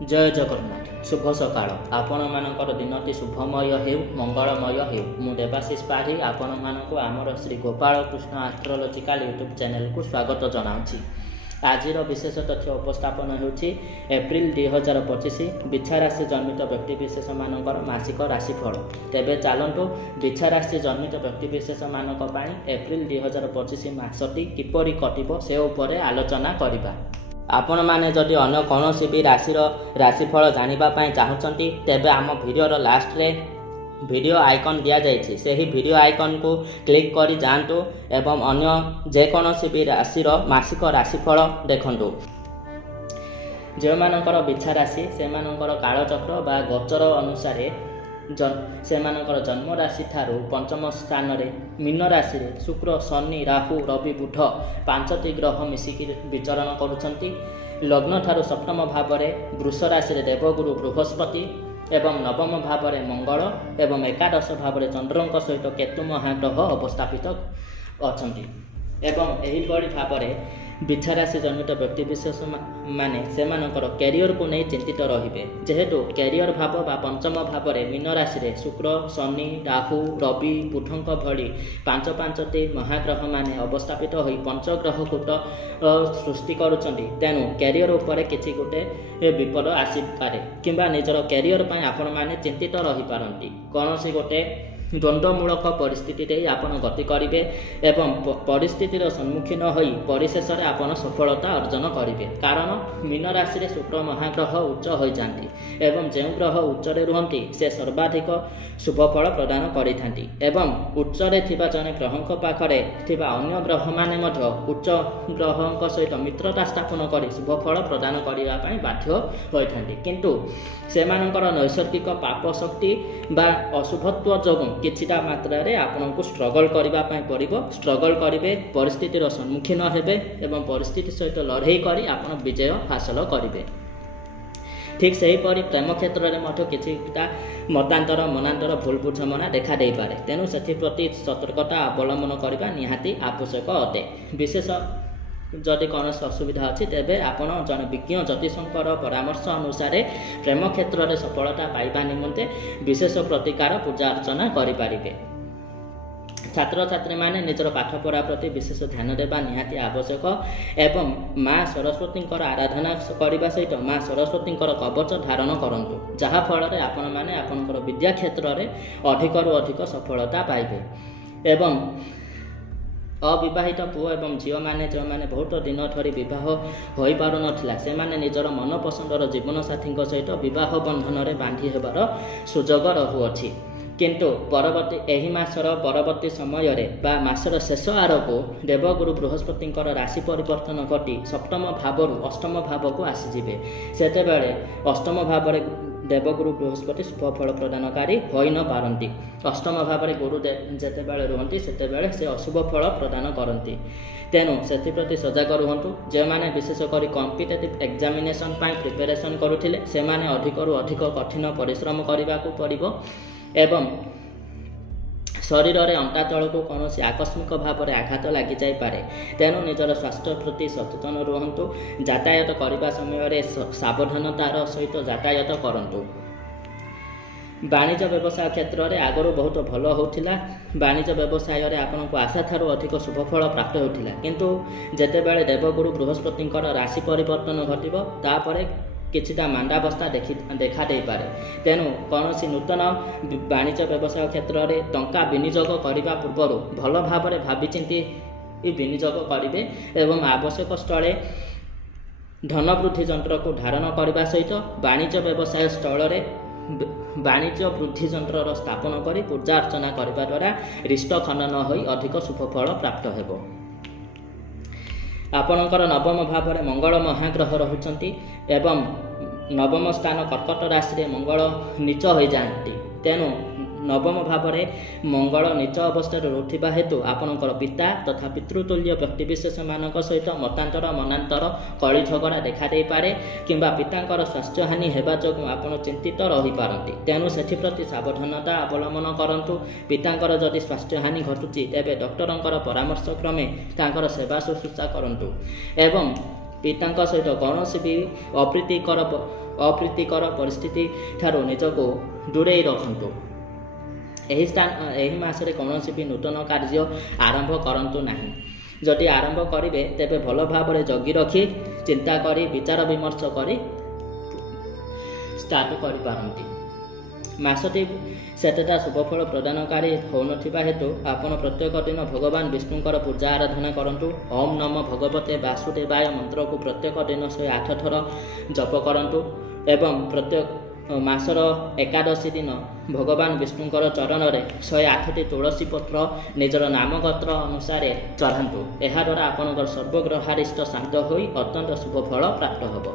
जय जगन्नाथ शुभ सकाळ आपण मानकर दिनटी शुभमय हेउ मंगलमय हेउ मु देवाशीष पाढ़ी आपण मानक आमर Shri Gopal Krishna astrological YouTube channel को स्वागत जनाऊँगी। आज विशेष तथ्य उपस्थापन होछि एप्रिल 2025 बिछा राशि जन्मित व्यक्तिविशेष मानकर मासिक राशिफल। तेबे चलतु बिछा राशि जन्मित व्यक्तिविशेष मानक पई एप्रिल 2025 मासटी किपरि कटिबो से उपरे आलोचना करिबा। आपण माने जदि अन्य कौनसी भी राशिफल जानिबा चाहूँगी तेबे आम भिडियोर लास्ट रे वीडियो आइकन दिया जाइछि सेही वीडियो आइकन को क्लिक करी जांतु एवं अन्य जेकोसी भी राशिर मासिक राशिफल देखंतु। जो मानकर बिछा राशि से मानकर कालचक्र बा गोचर अनुसार से मानकर जन्म राशि ठारू पंचम स्थान रे मीन राशि रे शुक्र शनि राहु रवि बुध पांचटी ग्रह मिसिकी विचरण करुछंती। लग्न ठारू सप्तम भाव में वृष राशि रे देवगुरु बृहस्पति एवं नवम भाव में मंगल एवं एकादश भाव में चंद्रଙ୍କ सहित केतु महाग्रह अवस्थापित अछंती। एवं एहिपरि भाव में बिछा राशि जन्मित व्यक्तिविशेष माने सेमानकर कैरियर को नहीं चिंतित रहिबे जेहेतु कैरियर भाव बा पंचम भाव में मीन राशि रे शुक्र शनि राहु रवि बुधଙ୍କ भली पांचटी महाग्रह माने अवस्थापित होई पंचग्रह कूट सृष्टि करुछंती। तेणु कैरियर उपरे किछि गोटे विपद आसी पारे किंबा निजर कैरियर पई आपण माने चिंतित रहि पारंती। कोनोसी गोटे द्वंद्वमूलक परिस्थिति आपण गति करेंगे एवं परिस्थितिर सम्मुखीन होई परिशेष में आपण सफलता अर्जन करेंगे। कारण मीन राशि रे शुक्र महाग्रह उच्च हो जाती एवं जो ग्रह उच्चरे रुहंती से सर्वाधिक शुभफल प्रदान करिथांती एवं उच्चरे थिबा जने ग्रहंक पाखरे थिबा अन्य ग्रह माने मध्य उच्च ग्रहंक सहित मित्रता स्थापन करी शुभफल प्रदान करिवा पई बाध्य होइथांती। किंतु सेमानकर नैसर्गिक पाप शक्ति बा अशुभत्व जोगुं किछिटा मात्रा रे आपनको स्ट्रगल करिबा पई पड़िबो। स्ट्रगल करिवे परिस्थितिर सम्मुखीन हेबे एवं परिस्थिति सहित लड़ाई करी आपण विजय हासिल करिवे। ठीक सही परि प्रेम क्षेत्र में मध्य किछिटा मतांतर मनांतर भूल बुझामणा देखा दे पारे। तेणु सेथि प्रति सतर्कता अवलंबन करबा निहाती आवश्यक अटे। विशेष जदि कौन असुविधा अच्छी तेबे आपण जन विज्ञ ज्योतिषंकर परामर्श अनुसार प्रेम क्षेत्र में सफलता पाइबा निमंते विशेष प्रतिकार पूजा अर्चना करें। छात्र छात्री माने निजर पाठ पढ़ा प्रति विशेष ध्यान देवा निहाती आवश्यक एवं माँ सरस्वती आराधना करने सहित माँ सरस्वती कवच धारण करंतु जहा फल आपण मैंने आपंकर विद्या क्षेत्र में अधिकरू अधिक सफलता पाइबे। एवं अविवाहित पुओ एवं झील मैंने जो मैंने बहुत दिन धरी बह हो पार नाला से माने निजर मनपसंदर जीवन साथी सहित बह बंधन में बांधि होबार सुजोग रहुअछि। किंतु परवर्ती एही मासर परवर्ती समय रे बा मासर शेष आड़क देवगुरु बृहस्पति राशि परिवर्तन घटी सप्तम भाव अष्टम भाव को आसीजे सेतेबेले अष्टम भाव देवगुरु बृहस्पति शुभफल प्रदानकारी होई न पारंती। अष्टम भाव में गुरु जेतेबेले रुहंती सेतेबेले से अशुभ फल प्रदान करती। तेणु से सजग रुहंतु। जो माने विशेषकर कॉम्पिटिटिव एग्जामिनेशन प्रिपरेशन करुथिले से माने अधिकरू अधिक कठिन परिश्रम करने को पड़िबो एवं शरीर में अंटा तल को कौन आकस्मिक भाव में आघात लगी जापे। तेणु निजर स्वास्थ्य प्रति सचेतन रुहंतु। यातायात करने समय सावधानतार सहित यातायात करंतु। वाणिज्य व्यवसाय क्षेत्र में आगरू बहुत भल होता। वाणिज्य व्यवसाय आपन को आशा ठारू अधिक शुभफल प्राप्त होता किंतु जेतेबेले देवगुरु बृहस्पति राशि परिवर्तन घटिबो तापरे किछिटा मांडावस्था देखा दे पारे। तेणु कौन नूतन वाणिज्य व्यवसाय क्षेत्र में टंका विनियोग करने पूर्व भल भाव में भाविचिंती विनियोग करेंगे एवं आवश्यक स्थले धन वृद्धि यंत्र को धारण करने सहित वाणिज्य व्यवसाय स्थल में वाणिज्य वृद्धि यंत्र स्थापन कर पूजा अर्चना करने द्वारा रिष्ट खनन हो अधिक शुभफल प्राप्त हो। आपणकर नवम भाव में मंगल महाग्रह रहुचंती एवं नवम स्थान कर्कट राशि रे मंगल नीच हो जाती। तेणु नवम भाव में मंगल नीच अवस्था रुथिबा हेतु आपणकर पिता तथा पितृतुल्य व्यक्तिविशेष मानक सहित मतांतर मनांतर कली झगड़ा देखा दे पारे किंबा पितांकर स्वास्थ्य हानि हेबा जोगु आपण चिंतित रही पारंती। तेणु सेथिप्रति सावधानता अवलंबन करंतु। पितांकर जदि स्वास्थ्य हानि घटुची तेबे डॉक्टरंकर परामर्श क्रमे तांकर सेवा शुश्रूषा करंतु। एवं पिता सहित कौन भी अप्रीतिकर परिस्थिति ठारू निजको दूरे रखु। यही मासरे कौन भी नूतन कार्य आरंभ करंतु नहीं। जदि आरंभ करेंगे तेबे भल भाव जगी रखी चिंता करी विचार विमर्श करी स्टार्ट कर पारंती। मासटी सेतेटा शुभफल प्रदानकारी होन हेतु आपण प्रत्येक दिन भगवान विष्णुकर पूजा आराधना करंतु। ओम नमो भगवते वासुदेवाय मंत्र को प्रत्येक दिन 108 थर जप करंतु एवं प्रत्येक मासर एकादशी दिन भगवान विष्णुकर चरण में 108टी तुलसी पत्र निजर नाम गोत्र अनुसार चढ़ातु। यह द्वारा आपणकर सर्वग्रहारिष्ट शांत होई अत्यंत शुभफल प्राप्त होब।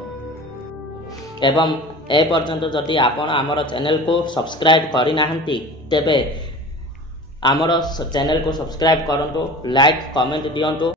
एवं ए पर्यंत जदि आपण आमर चैनल को सब्सक्राइब करना तेबे आमर चैनल को सब्सक्राइब करंतु, लाइक कमेंट दियंतु।